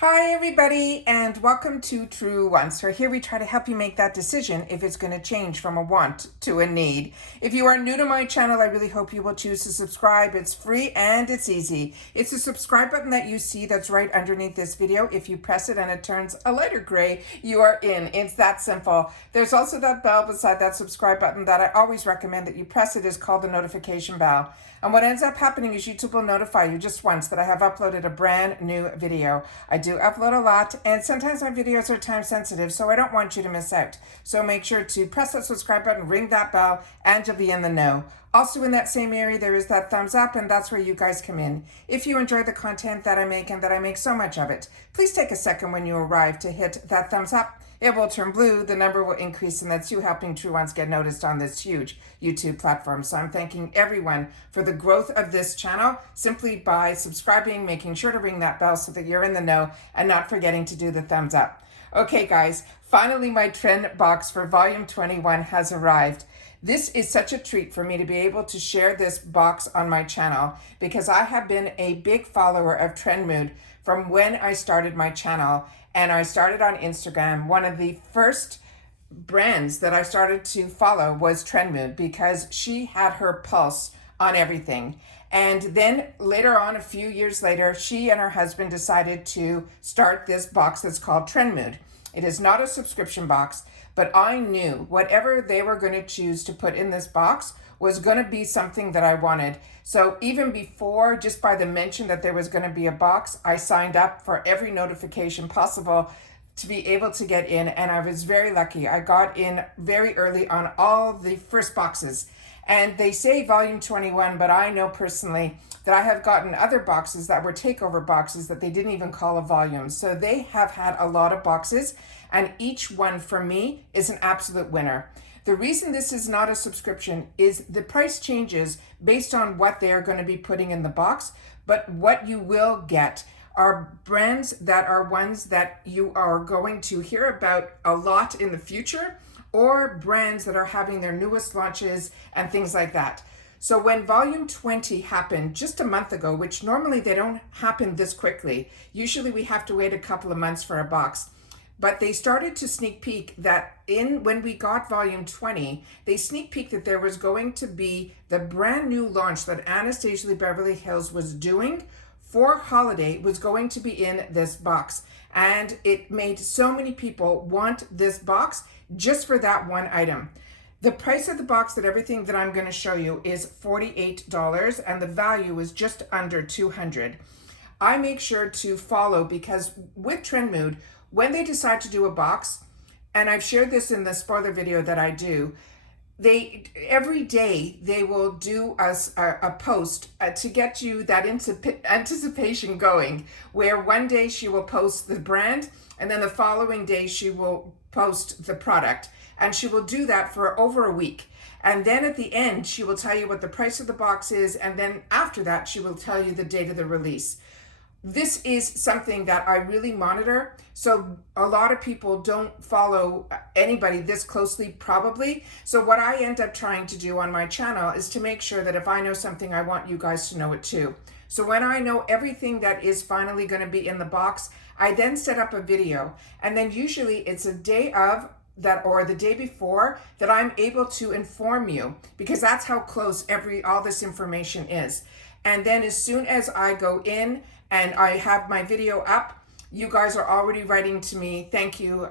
Hi everybody, and welcome to True Wants, where here we try to help you make that decision if it's going to change from a want to a need. If you are new to my channel, I really hope you will choose to subscribe. It's free and it's easy. It's the subscribe button that you see that's right underneath this video. If you press it and it turns a lighter gray, you are in. It's that simple. There's also that bell beside that subscribe button that I always recommend that you press. It is called the notification bell. And what ends up happening is YouTube will notify you just once that I have uploaded a brand new video. I do upload a lot, and sometimes my videos are time sensitive, so I don't want you to miss out. So make sure to press that subscribe button, ring that bell, and you'll be in the know. Also in that same area, there is that thumbs up, and that's where you guys come in. If you enjoy the content that I make, and that I make so much of it, please take a second when you arrive to hit that thumbs up. It will turn blue, the number will increase, and that's you helping True Ones get noticed on this huge YouTube platform. So I'm thanking everyone for the growth of this channel simply by subscribing, making sure to ring that bell so that you're in the know, and not forgetting to do the thumbs up. Okay guys, finally my trend box for volume 21 has arrived. This is such a treat for me to be able to share this box on my channel because I have been a big follower of Trendmood from when I started my channel, and I started on Instagram. One of the first brands that I started to follow was Trendmood because she had her pulse on everything. And then later on, a few years later, she and her husband decided to start this box that's called Trendmood. It is not a subscription box, but I knew whatever they were going to choose to put in this box was going to be something that I wanted. So even before, just by the mention that there was going to be a box, I signed up for every notification possible to be able to get in, and I was very lucky. I got in very early on all the first boxes. And they say volume 21, but I know personally that I have gotten other boxes that were takeover boxes that they didn't even call a volume. So they have had a lot of boxes, and each one for me is an absolute winner. The reason this is not a subscription is the price changes based on what they are going to be putting in the box, but what you will get are brands that are ones that you are going to hear about a lot in the future, or brands that are having their newest launches and things like that. So when volume 20 happened just a month ago, which normally they don't happen this quickly, usually we have to wait a couple of months for a box, but they started to sneak peek that when we got volume 20, they sneak peeked that there was going to be the brand new launch that Anastasia Beverly Hills was doing for holiday was going to be in this box. And it made so many people want this box just for that one item. The price of the box, that everything that I'm going to show you, is $48, and the value is just under $200. I make sure to follow because with Trendmood, when they decide to do a box, and I've shared this in the spoiler video that I do, every day they will do a post to get you that anticipation going, where one day she will post the brand, and then the following day she will post the product, and she will do that for over a week. And then at the end, she will tell you what the price of the box is, and then after that, she will tell you the date of the release. This is something that I really monitor. So a lot of people don't follow anybody this closely, probably. So what I end up trying to do on my channel is to make sure that if I know something, I want you guys to know it too. So when I know everything that is finally going to be in the box, I then set up a video. And then usually it's a day of that or the day before that I'm able to inform you, because that's how close all this information is. And then as soon as I go in and I have my video up, you guys are already writing to me, thank you,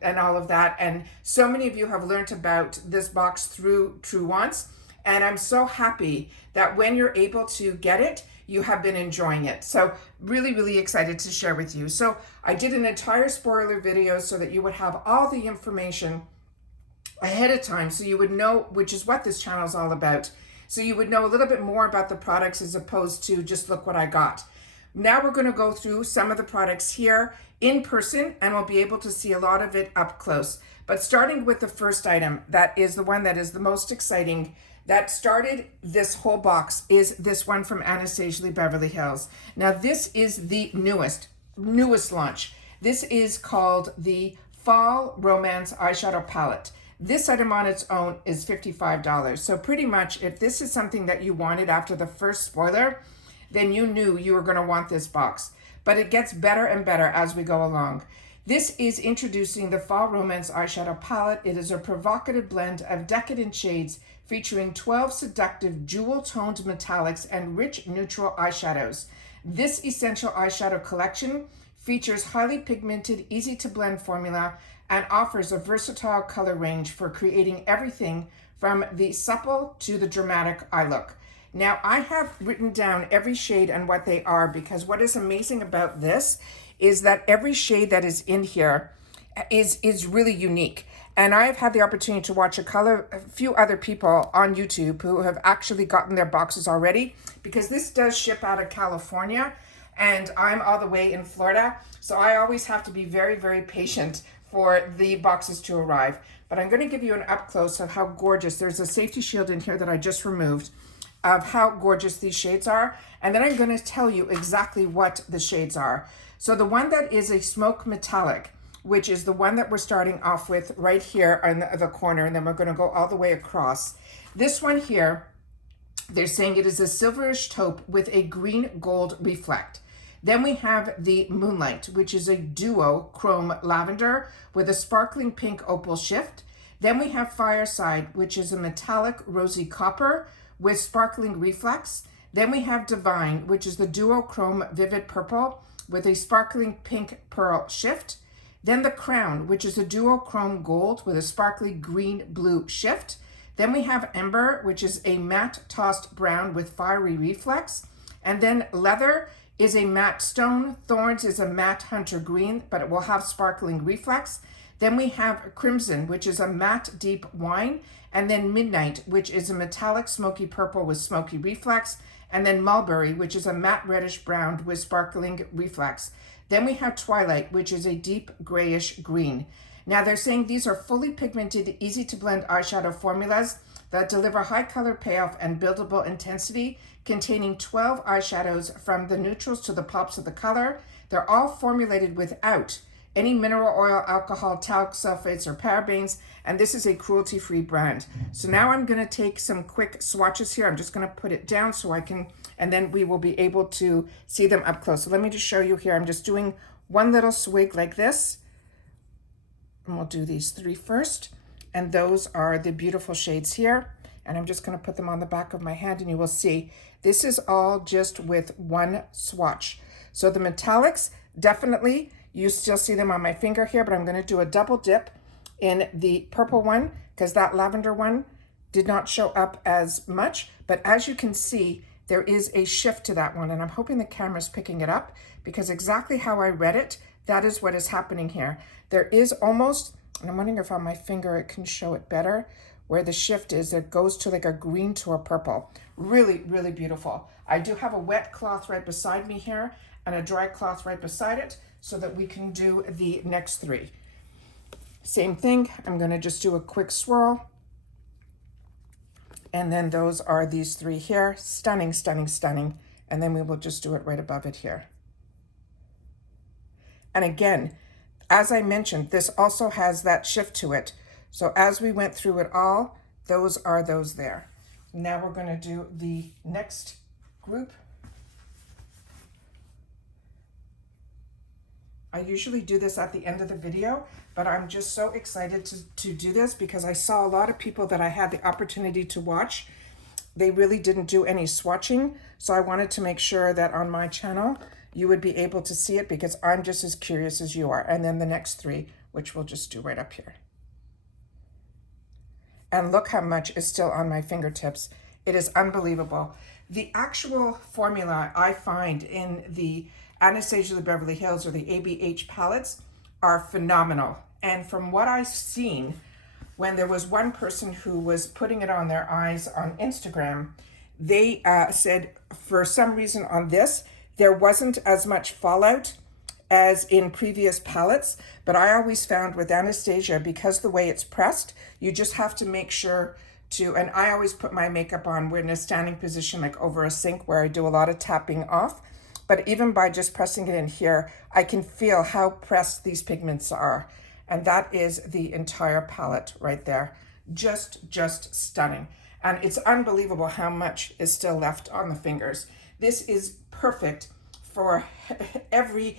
and all of that. And so many of you have learned about this box through True Wants. And I'm so happy that when you're able to get it, you have been enjoying it. So really, really excited to share with you. So I did an entire spoiler video so that you would have all the information ahead of time, so you would know, which is what this channel is all about. So you would know a little bit more about the products as opposed to just look what I got. Now we're going to go through some of the products here in person, and we'll be able to see a lot of it up close. But starting with the first item, that is the one that is the most exciting, that started this whole box, is this one from Anastasia Beverly Hills. Now this is the newest launch. This is called the Fall Romance Eyeshadow Palette. This item on its own is $55. So pretty much if this is something that you wanted after the first spoiler, then you knew you were going to want this box. but it gets better and better as we go along. This is introducing the Fall Romance Eyeshadow Palette. It is a provocative blend of decadent shades featuring 12 seductive jewel-toned metallics and rich neutral eyeshadows. This essential eyeshadow collection features highly pigmented, easy-to-blend formula and offers a versatile color range for creating everything from the supple to the dramatic eye look. Now, I have written down every shade and what they are, because what is amazing about this is that every shade that is in here is really unique. And I have had the opportunity to watch a few other people on YouTube who have actually gotten their boxes already, because this does ship out of California and I'm all the way in Florida. So I always have to be very, very patient for the boxes to arrive. But I'm going to give you an up close of how gorgeous. There's a safety shield in here that I just removed, of how gorgeous these shades are. And then I'm going to tell you exactly what the shades are. So the one that is a smoke metallic, which is the one that we're starting off with right here on the corner, and then we're going to go all the way across. This one here, they're saying it is a silverish taupe with a green gold reflect. Then we have the Moonlight, which is a duo chrome lavender with a sparkling pink opal shift. Then we have Fireside, which is a metallic rosy copper with sparkling reflex. Then we have Divine, which is the duo chrome vivid purple with a sparkling pink pearl shift. Then the Crown, which is a duo chrome gold with a sparkly green blue shift. Then we have Ember, which is a matte tossed brown with fiery reflex. And then Leather is a matte stone. Thorns is a matte hunter green, but it will have sparkling reflex. Then we have Crimson, which is a matte deep wine. And then Midnight, which is a metallic smoky purple with smoky reflex. And then Mulberry, which is a matte reddish brown with sparkling reflex. Then we have Twilight, which is a deep grayish green. Now they're saying these are fully pigmented, easy to blend eyeshadow formulas that deliver high color payoff and buildable intensity, containing 12 eyeshadows from the neutrals to the pops of the color. They're all formulated without any mineral oil, alcohol, talc, sulfates, or parabens, and this is a cruelty-free brand. So now I'm gonna take some quick swatches here. I'm just gonna put it down so I can, and then we will be able to see them up close. So let me just show you here. I'm just doing one little swig like this, and we'll do these three first. And those are the beautiful shades here. And I'm just gonna put them on the back of my hand, and you will see this is all just with one swatch. So the metallics, definitely, you still see them on my finger here, but I'm gonna do a double dip in the purple one because that lavender one did not show up as much. But as you can see, there is a shift to that one, and I'm hoping the camera's picking it up, because exactly how I read it, that is what is happening here. There is almost, and I'm wondering if on my finger it can show it better, where the shift is, it goes to like a green to a purple. Really, really beautiful. I do have a wet cloth right beside me here and a dry cloth right beside it so that we can do the next three. Same thing, I'm gonna just do a quick swirl. And then those are these three here. Stunning, stunning, stunning. And then we will just do it right above it here. And again, as I mentioned, this also has that shift to it. So as we went through it all, those are those there. Now we're gonna do the next group. I usually do this at the end of the video, but I'm just so excited to do this because I saw a lot of people that I had the opportunity to watch. They really didn't do any swatching, so I wanted to make sure that on my channel, you would be able to see it because I'm just as curious as you are. And then the next three, which we'll just do right up here. And look how much is still on my fingertips. It is unbelievable. The actual formula I find in the Anastasia Beverly Hills or the ABH palettes are phenomenal. And from what I've seen, when there was one person who was putting it on their eyes on Instagram, they said for some reason on this, there wasn't as much fallout as in previous palettes, but I always found with Anastasia, because the way it's pressed, you just have to make sure to, and I always put my makeup on, we're in a standing position like over a sink where I do a lot of tapping off. But even by just pressing it in here, I can feel how pressed these pigments are. And that is the entire palette right there. Just stunning. And it's unbelievable how much is still left on the fingers. This is perfect for every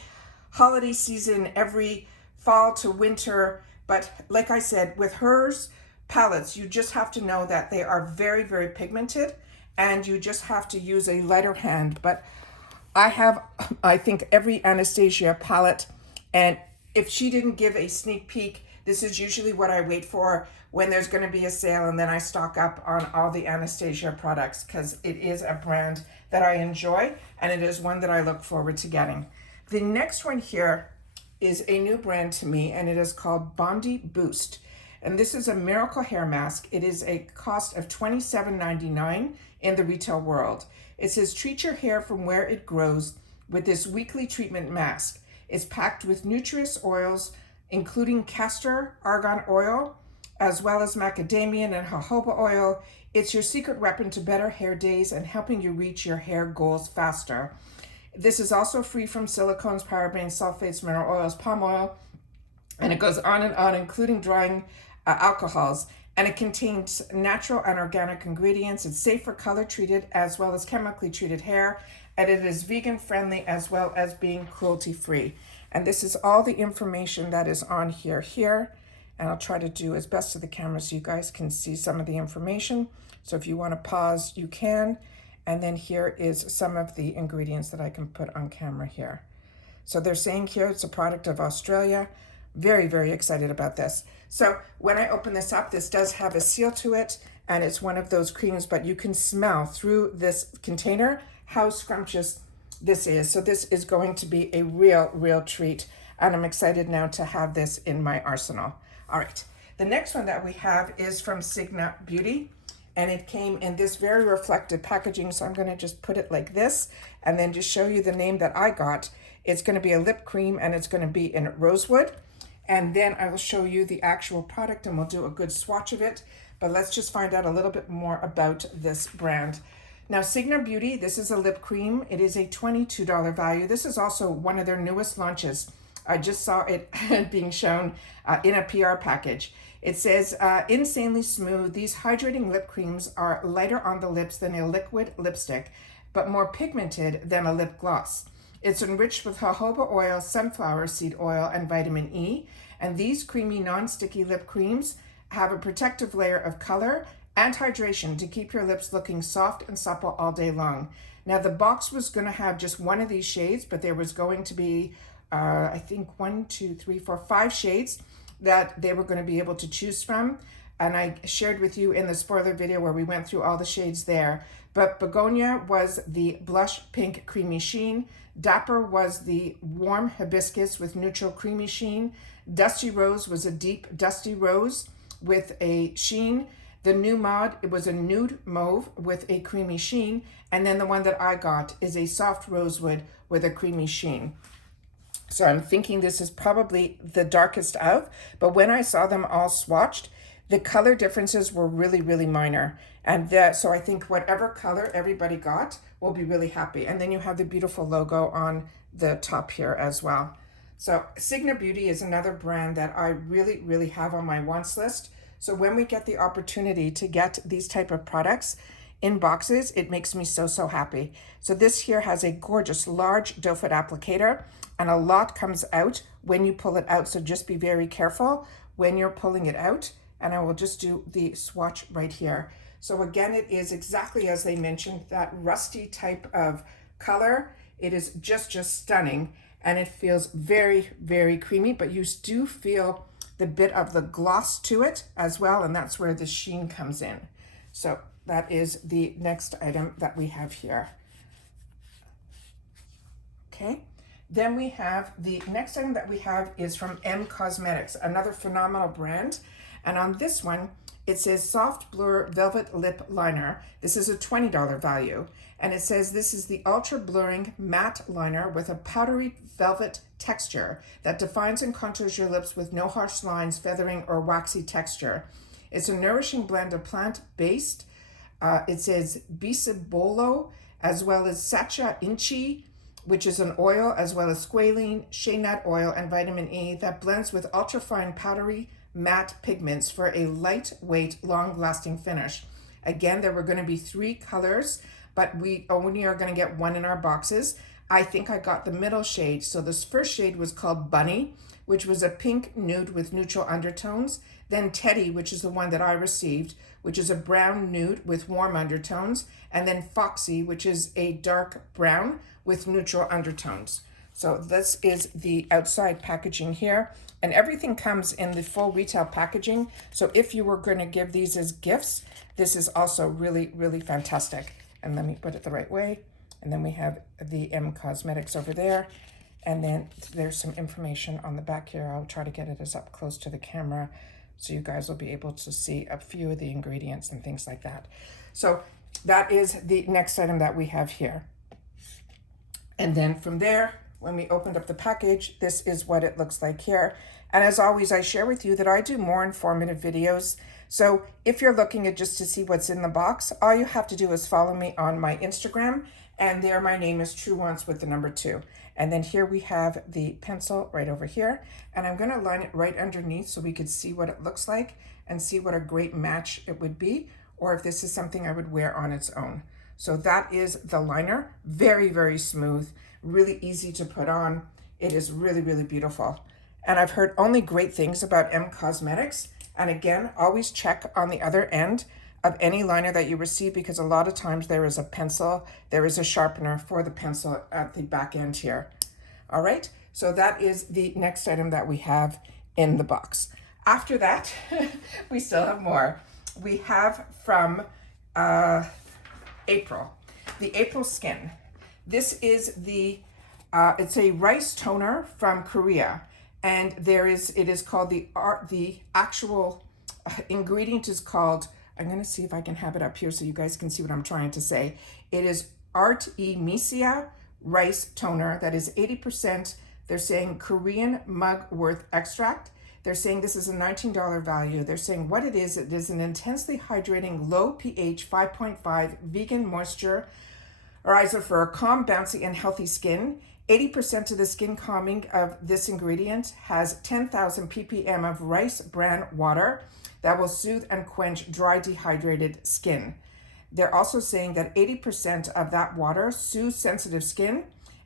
holiday season, every fall to winter. But like I said, with hers palettes, you just have to know that they are very, very pigmented, and you just have to use a lighter hand. But I have, I think, every Anastasia palette, and if she didn't give a sneak peek, this is usually what I wait for when there's going to be a sale, and then I stock up on all the Anastasia products, because it is a brand that I enjoy, and it is one that I look forward to getting. The next one here is a new brand to me, and it is called Bondi Boost. And this is a miracle hair mask. It is a cost of $27.99 in the retail world. It says, treat your hair from where it grows with this weekly treatment mask. It's packed with nutritious oils, including castor, argan oil, as well as macadamia and jojoba oil. It's your secret weapon to better hair days and helping you reach your hair goals faster. This is also free from silicones, parabens, sulfates, mineral oils, palm oil, and it goes on, including drying alcohols. And it contains natural and organic ingredients. It's safe for color treated as well as chemically treated hair. And it is vegan friendly as well as being cruelty free. And this is all the information that is on here. And I'll try to do as best to the camera so you guys can see some of the information. So if you want to pause, you can. And then here is some of the ingredients that I can put on camera here. So they're saying here it's a product of Australia. Very, very excited about this. So when I open this up, this does have a seal to it, and it's one of those creams, but you can smell through this container how scrumptious this is. So this is going to be a real treat, and I'm excited now to have this in my arsenal. All right, the next one that we have is from Signa Beauty, and it came in this very reflective packaging. So I'm going to just put it like this and then just show you the name that I got. It's going to be a lip cream, and it's going to be in rosewood. And then I will show you the actual product, and we'll do a good swatch of it. But let's just find out a little bit more about this brand. Now, Signa Beauty, this is a lip cream. It is a $22 value. This is also one of their newest launches. I just saw it being shown in a PR package. It says, insanely smooth. These hydrating lip creams are lighter on the lips than a liquid lipstick, but more pigmented than a lip gloss. It's enriched with jojoba oil, sunflower seed oil, and vitamin E. And these creamy, non-sticky lip creams have a protective layer of color and hydration to keep your lips looking soft and supple all day long. Now, the box was going to have just one of these shades, but there was going to be, I think, 5 shades that they were going to be able to choose from. And I shared with you in the spoiler video where we went through all the shades there. But Begonia was the blush pink creamy sheen. Dapper was the warm hibiscus with neutral creamy sheen. Dusty Rose was a deep dusty rose with a sheen. The New Mod, it was a nude mauve with a creamy sheen. And then the one that I got is a soft rosewood with a creamy sheen. So I'm thinking this is probably the darkest of, but when I saw them all swatched, the color differences were really minor. And so I think whatever color everybody got will be really happy. And then you have the beautiful logo on the top here as well. So Signa Beauty is another brand that I really have on my wants list. So when we get the opportunity to get these type of products in boxes, it makes me so happy. So this here has a gorgeous large doe foot applicator, and a lot comes out when you pull it out. So just be very careful when you're pulling it out. And I will just do the swatch right here. So again, it is exactly as they mentioned, that rusty type of color. It is just stunning, and it feels very creamy, but you do feel the bit of the gloss to it as well, and that's where the sheen comes in. So that is the next item that we have here. Okay, then we have the next item that we have is from M Cosmetics, another phenomenal brand. And on this one, it says Soft Blur Velvet Lip Liner. This is a $20 value. And it says this is the ultra blurring matte liner with a powdery velvet texture that defines and contours your lips with no harsh lines, feathering, or waxy texture. It's a nourishing blend of plant-based. It says Bisibolo, as well as Sacha Inchi, which is an oil, as well as squalene, shea nut oil, and vitamin E that blends with ultra-fine powdery matte pigments for a lightweight, long-lasting finish. Again, there were going to be 3 colors, but we only are going to get one in our boxes. I think I got the middle shade. So this first shade was called Bunny, which was a pink nude with neutral undertones. Then Teddy, which is the one that I received, which is a brown nude with warm undertones. And then Foxy, which is a dark brown with neutral undertones. So this is the outside packaging here. And everything comes in the full retail packaging. So if you were going to give these as gifts, this is also really, really fantastic. And let me put it the right way. And then we have the M Cosmetics over there. And then there's some information on the back here. I'll try to get it as up close to the camera so you guys will be able to see a few of the ingredients and things like that. So that is the next item that we have here. And then from there, when we opened up the package, this is what it looks like here. And as always, I share with you that I do more informative videos. So if you're looking at just to see what's in the box, all you have to do is follow me on my Instagram. And there my name is True Wants with the number 2. And then here we have the pencil right over here. And I'm going to line it right underneath so we could see what it looks like and see what a great match it would be, or if this is something I would wear on its own. So that is the liner. Very, very smooth, really easy to put on. It is really, really beautiful. And I've heard only great things about M Cosmetics. And again, always check on the other end of any liner that you receive, because a lot of times there is a pencil, there is a sharpener for the pencil at the back end here. All right, so that is the next item that we have in the box. After that, we still have more. We have from April, the April Skin. This is the, it's a rice toner from Korea. And it is called the actual ingredient is called, I'm going to see if I can have it up here so you guys can see what I'm trying to say. It is Artemisia rice toner that is 80%. They're saying Korean mugwort extract. They're saying this is a $19 value. They're saying what it is an intensely hydrating low pH 5.5 vegan moisturizer for a calm, bouncy, and healthy skin. 80% of the skin calming of this ingredient has 10,000 ppm of rice bran water that will soothe and quench dry, dehydrated skin. They're also saying that 80% of that water soothes sensitive skin,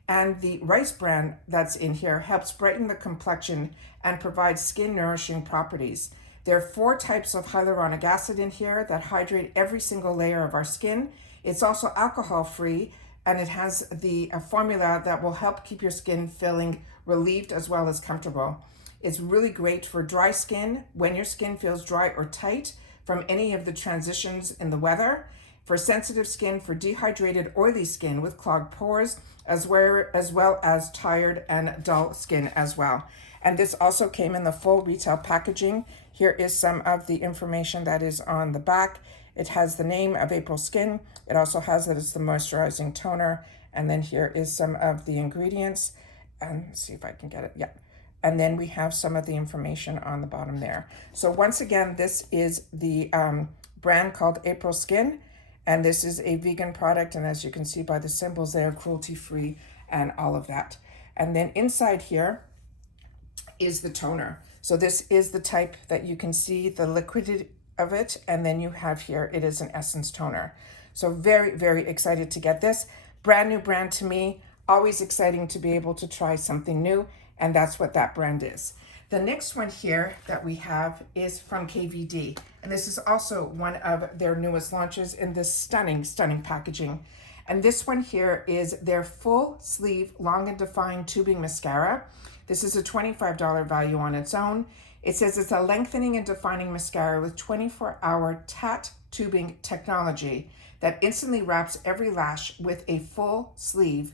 and the rice bran that's in here helps brighten the complexion and provides skin nourishing properties. There are 4 types of hyaluronic acid in here that hydrate every single layer of our skin. It's also alcohol free, and it has the formula that will help keep your skin feeling relieved as well as comfortable. It's really great for dry skin, when your skin feels dry or tight from any of the transitions in the weather, for sensitive skin, for dehydrated, oily skin with clogged pores, as well as tired and dull skin as well. And this also came in the full retail packaging. Here is some of the information that is on the back. It has the name of April Skin. It also has that it's the moisturizing toner. And then here is some of the ingredients. And let's see if I can get it. Yeah. And then we have some of the information on the bottom there. So once again, this is the brand called April Skin. And this is a vegan product. And as you can see by the symbols, they're cruelty-free and all of that. And then inside here is the toner. So this is the type that you can see the liquidity of it. And then you have here, it is an essence toner. So very, very excited to get this. Brand new brand to me. Always exciting to be able to try something new. And that's what that brand is. The next one here that we have is from KVD. And this is also one of their newest launches in this stunning, stunning packaging. And this one here is their full sleeve long and defined tubing mascara. This is a $25 value on its own. It says it's a lengthening and defining mascara with 24-hour tat tubing technology that instantly wraps every lash with a full sleeve.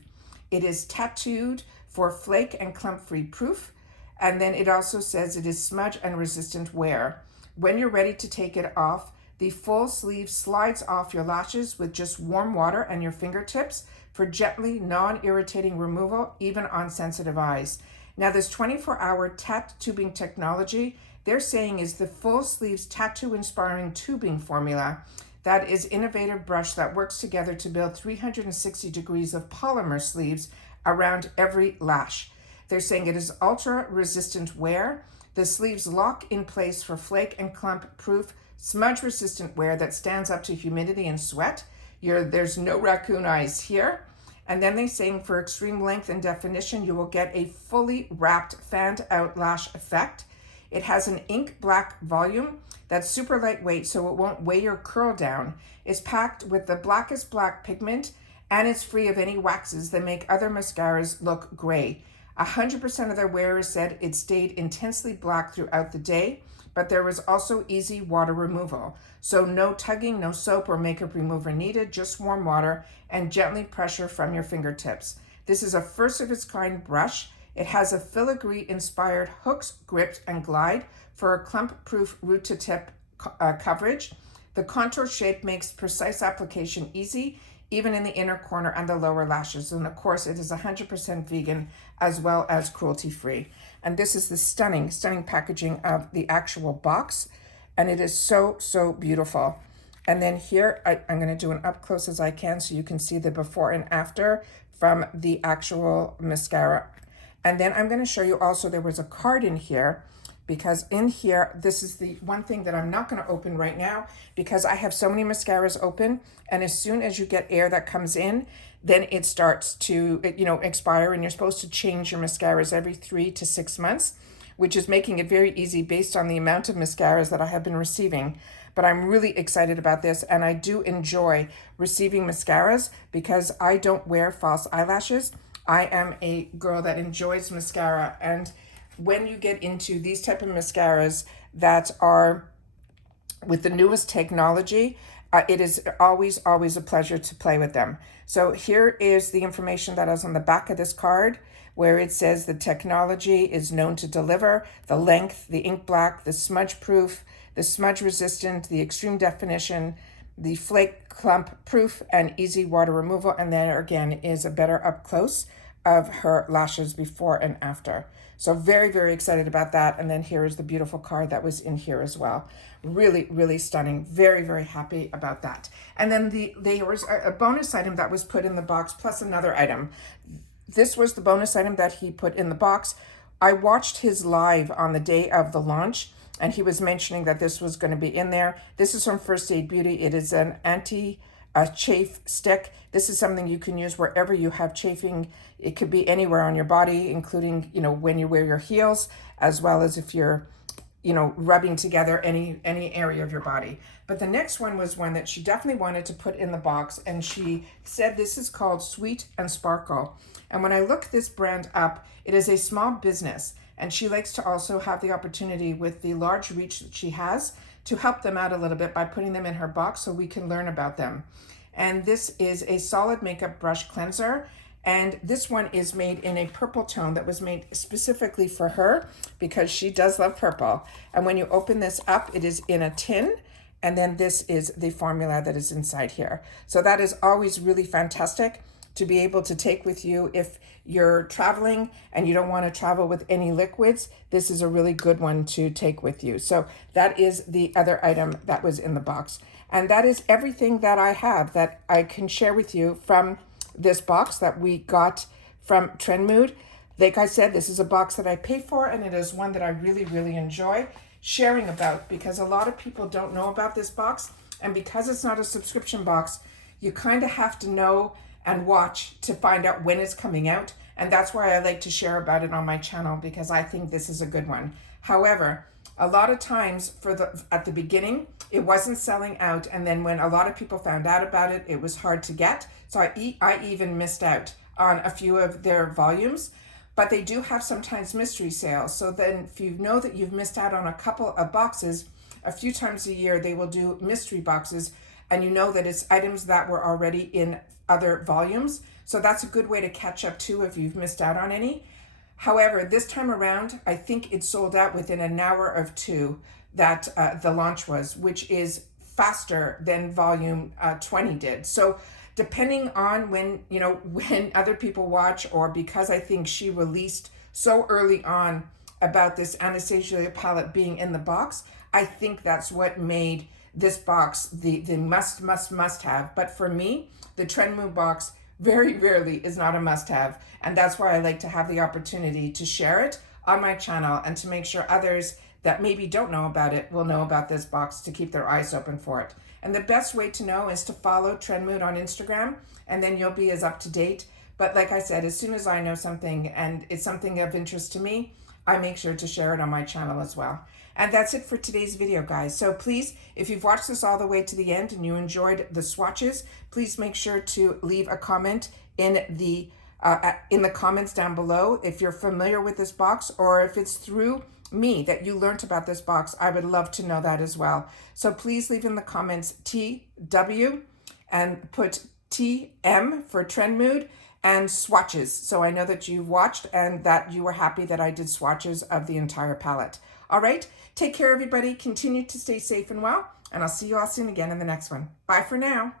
It is tattooed for flake and clump-free proof. And then it also says it is smudge and resistant wear. When you're ready to take it off, the full sleeve slides off your lashes with just warm water and your fingertips for gently non-irritating removal, even on sensitive eyes. Now this 24-hour tat tubing technology, they're saying is the full sleeves tattoo-inspiring tubing formula that is innovative brush that works together to build 360 degrees of polymer sleeves around every lash. They're saying it is ultra resistant wear. The sleeves lock in place for flake and clump proof, smudge resistant wear that stands up to humidity and sweat. There's no raccoon eyes here. And then they saying for extreme length and definition, you will get a fully wrapped fanned out lash effect. It has an ink black volume that's super lightweight, so it won't weigh your curl down. It's packed with the blackest black pigment, and it's free of any waxes that make other mascaras look gray. 100% of their wearers said it stayed intensely black throughout the day, but there was also easy water removal. So no tugging, no soap or makeup remover needed, just warm water and gently pressure from your fingertips. This is a first of its kind brush. It has a filigree inspired hooks, grips, and glide for a clump proof root to tip coverage. The contour shape makes precise application easy, even in the inner corner and the lower lashes. And of course, it is 100% vegan as well as cruelty free. And this is the stunning, stunning packaging of the actual box. And it is so, so beautiful. And then here, I'm going to do an up close as I can so you can see the before and after from the actual mascara. And then I'm going to show you also, there was a card in here, because in here, this is the one thing that I'm not going to open right now because I have so many mascaras open. And as soon as you get air that comes in, then it starts to, expire, and you're supposed to change your mascaras every 3 to 6 months, which is making it very easy based on the amount of mascaras that I have been receiving. But I'm really excited about this, and I do enjoy receiving mascaras because I don't wear false eyelashes. I am a girl that enjoys mascara, and when you get into these type of mascaras that are with the newest technology, it is always, always a pleasure to play with them. So here is the information that is on the back of this card, where it says the technology is known to deliver the length, the ink black, the smudge proof, the smudge resistant, the extreme definition, the flake clump proof, and easy water removal. And then again is a better up close of her lashes before and after. So very, very excited about that. And then here is the beautiful card that was in here as well. Really, really stunning. Very, very happy about that. And then there was a bonus item that was put in the box, plus another item. This was the bonus item that he put in the box. I watched his live on the day of the launch, and he was mentioning that this was going to be in there. This is from First Aid Beauty. It is an anti-chafe stick. This is something you can use wherever you have chafing. It could be anywhere on your body, including, when you wear your heels, as well as if you're, rubbing together any area of your body. But the next one was one that she definitely wanted to put in the box, and she said this is called Sweet and Sparkle. And when I look this brand up, it is a small business, and she likes to also have the opportunity with the large reach that she has to help them out a little bit by putting them in her box so we can learn about them. And this is a solid makeup brush cleanser. And this one is made in a purple tone that was made specifically for her because she does love purple. And when you open this up, it is in a tin. And then this is the formula that is inside here. So that is always really fantastic to be able to take with you if you're traveling and you don't want to travel with any liquids. This is a really good one to take with you. So that is the other item that was in the box. And that is everything that I have that I can share with you from this box that we got from Trendmood. Like I said, this is a box that I pay for, and it is one that I really, really enjoy sharing about because a lot of people don't know about this box. And because it's not a subscription box, you kind of have to know and watch to find out when it's coming out. And that's why I like to share about it on my channel, because I think this is a good one. However, a lot of times at the beginning, it wasn't selling out. And then when a lot of people found out about it, it was hard to get. So I even missed out on a few of their volumes, but they do have sometimes mystery sales. So then if you know that you've missed out on a couple of boxes, a few times a year, they will do mystery boxes, and you know that it's items that were already in other volumes. So that's a good way to catch up too if you've missed out on any. However, this time around, I think it sold out within an hour or two that the launch was, which is faster than volume 20 did. So depending on when other people watch, or because I think she released so early on about this Anastasia palette being in the box, I think that's what made this box the must have. But for me, the Trendmood box very rarely is not a must-have, and that's why I like to have the opportunity to share it on my channel and to make sure others that maybe don't know about it will know about this box to keep their eyes open for it. And the best way to know is to follow Trendmood on Instagram, and then you'll be as up to date But like I said, as soon as I know something and it's something of interest to me, I make sure to share it on my channel as well. And that's it for today's video, guys. So please, if you've watched this all the way to the end and you enjoyed the swatches, please make sure to leave a comment in the comments down below. If you're familiar with this box, or if it's through me that you learned about this box, I would love to know that as well. So please leave in the comments TW and put TM for Trendmood and swatches. So I know that you've watched and that you were happy that I did swatches of the entire palette. All right, take care, everybody. Continue to stay safe and well, and I'll see you all soon again in the next one. Bye for now.